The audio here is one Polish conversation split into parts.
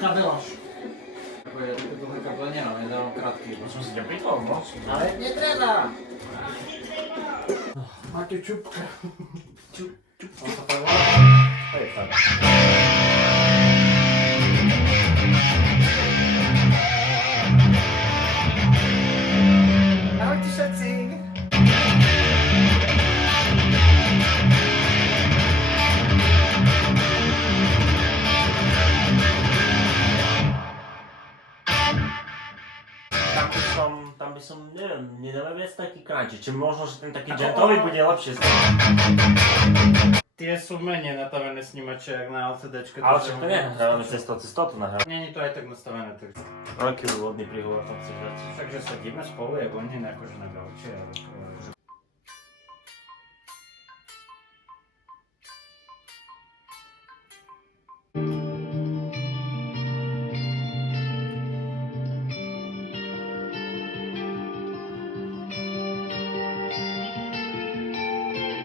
kabelarz. Bo ja tego kabla nie mam, ja dałem kratki. Muszę sobie pitło, mocno. Ale nie trzeba! Macie czubkę. O, to pewno? Oj, tak. Tam by są, nie wiem, nie damy taki crunchy. Czy można, że ten taki dżentowy będzie lepszy? Tie sú menej nastavené snímače, jak na LCDčke. Ale však to nie, nahrávame cez to nahrávame. Nie je to aj tak nastavené. Tak. Veľký úvodný príhovor tam chceš dať. Takže sedíme spolu, jak oni, akože na gauče.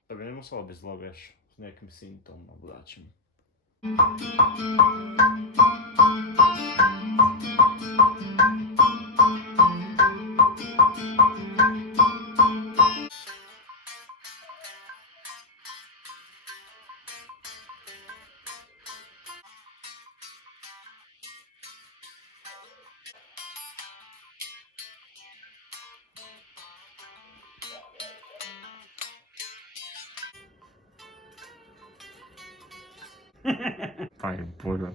To by nemuselo byť zlo, vieš, s nejakým syntom alebo dáčim. Pani Bože.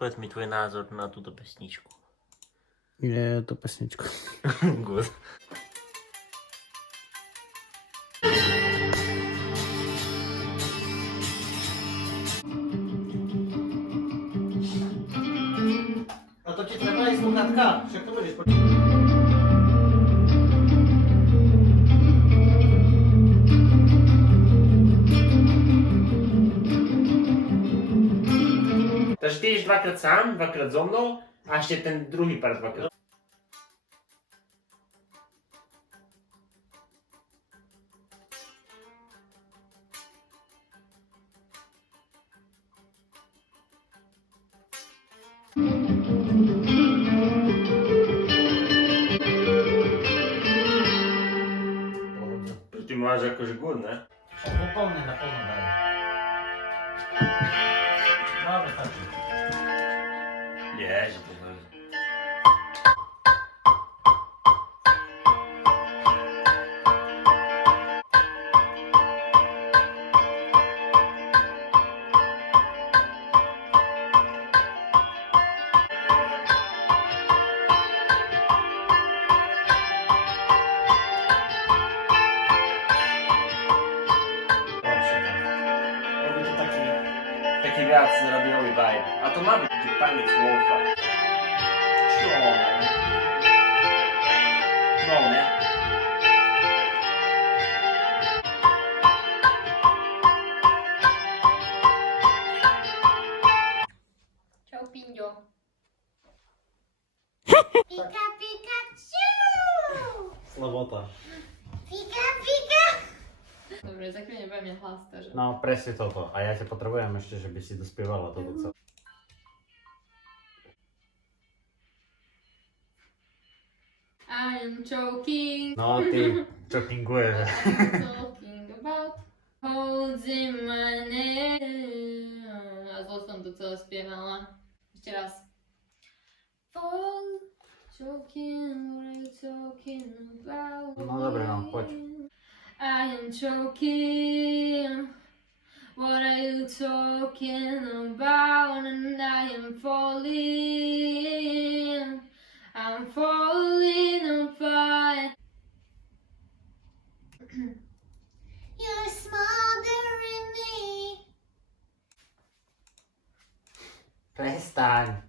Powiedz mi tvoj názor na túto pesničku. Je to pesničko. Good. A to ci trzeba jest słuchatka. Však to będziesz Takže ty ideš dvakrát sám, dvakrát so mnou a ešte ten druhý pár dvakrát. Ty máš akože good, ne? Však úplne na plno dajú. Dobre, tak. Nie, že to je. Robi to taký viac radiový vibe. A to má byť Panic Lo-Fi. Čo? No, ne? Čau, Pinďo. Pika, Pikachu! Slobota. Pika, Pika! Dobre, za chvíľu nebudem mať hlas, takže... No, presne toto. A ja ťa potrebujem ešte, že by si dospievala toto celé. I'm choking. No, ty čo kinguješ. I'm talking about holding my name. A zlo som to celé spievala. Ešte raz. Fall, choking, what are you talking about? No dobre, no, poď. I am choking. What are you talking about? And I am falling. I'm falling apart. You're smothering me. Prestaň.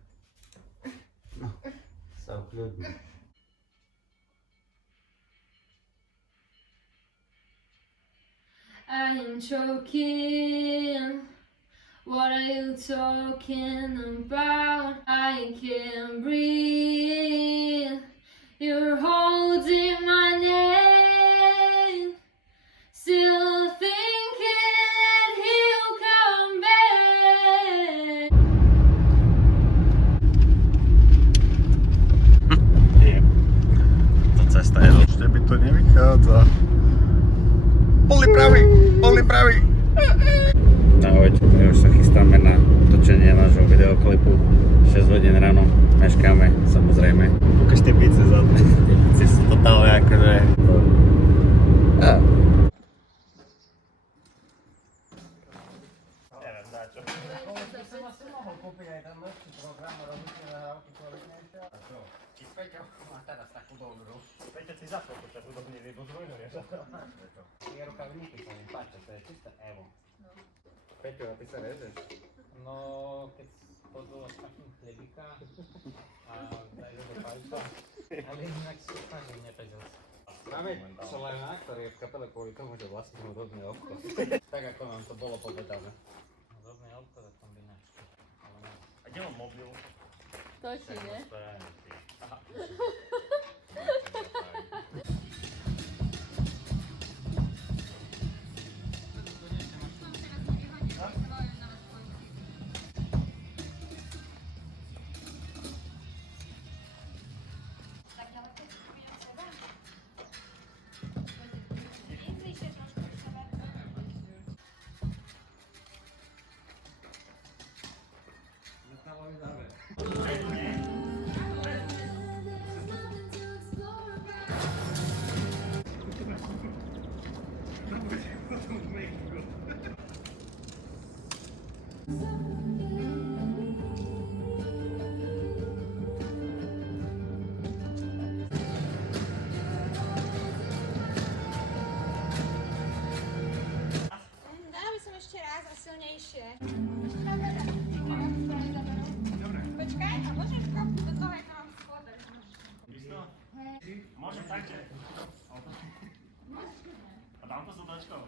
ľuďmi. I'm choking. What are you talking about? I can't breathe. You're holding my name. Still thinking that he'll come back. To cesta je Ešte by to nevychádza. Boli pravý. Ahojte, my už sa chystáme na točenie nášho videoklipu. 6 hodín ráno, meškáme, samozrejme. Ukáž tie bice zadné. Tie bici sú totálne akože... Neviem, dáčo. Som mohol kúpiť aj ten lepší program a robiť si nahrávky kvalitnejšie. A čo? Či s Peťou má teraz takú dobrú. Peťo, ty zapol to tak udobne, lebo zvojnuješ. Tie rukavníky sa mi páčia, to je čisté Evo. Peťo, a ty sa režeš? No, keď podolož takým chlebíka a daj do palca, ale inak si snažím nepezil. Máme Solena, ktorý je v kapele kvôli tomu, že vlastne hudobný obchod. Tak ako nám to bolo povedané. Podobný obchod a kombinačky. Ale no. A kde mám mobil? Točí, ne? Dala by som ešte raz a silnejšie. Počkaj, a môžem kopnúť do toho, ako mám spodek. Môžem takže. A dám to s otočkou?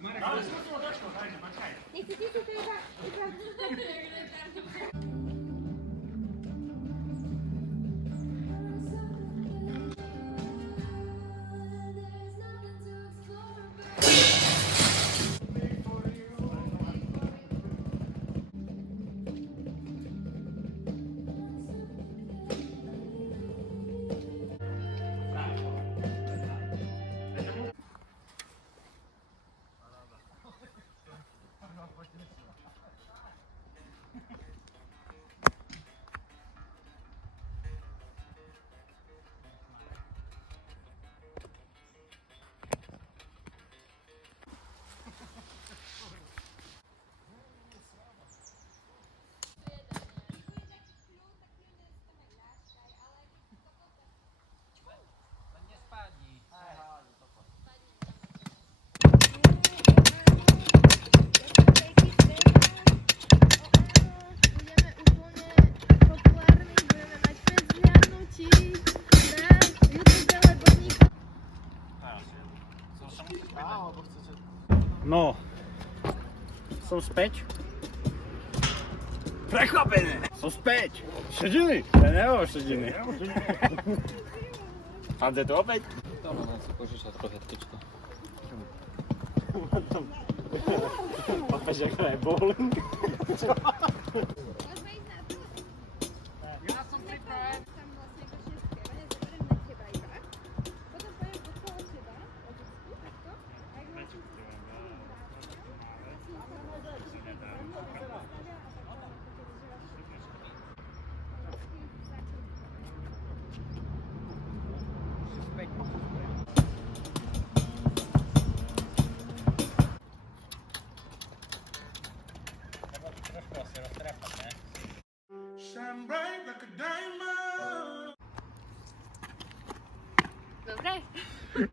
Dáme si to s otočkou, takže počkaj. Nechci ty to iba... No, som späť. Prekvapené! Som späť! Šediny! Ja nemám šediny. Hanze tu opäť? To mám si požičať trochu tyčko. Opäť, ako je bowling.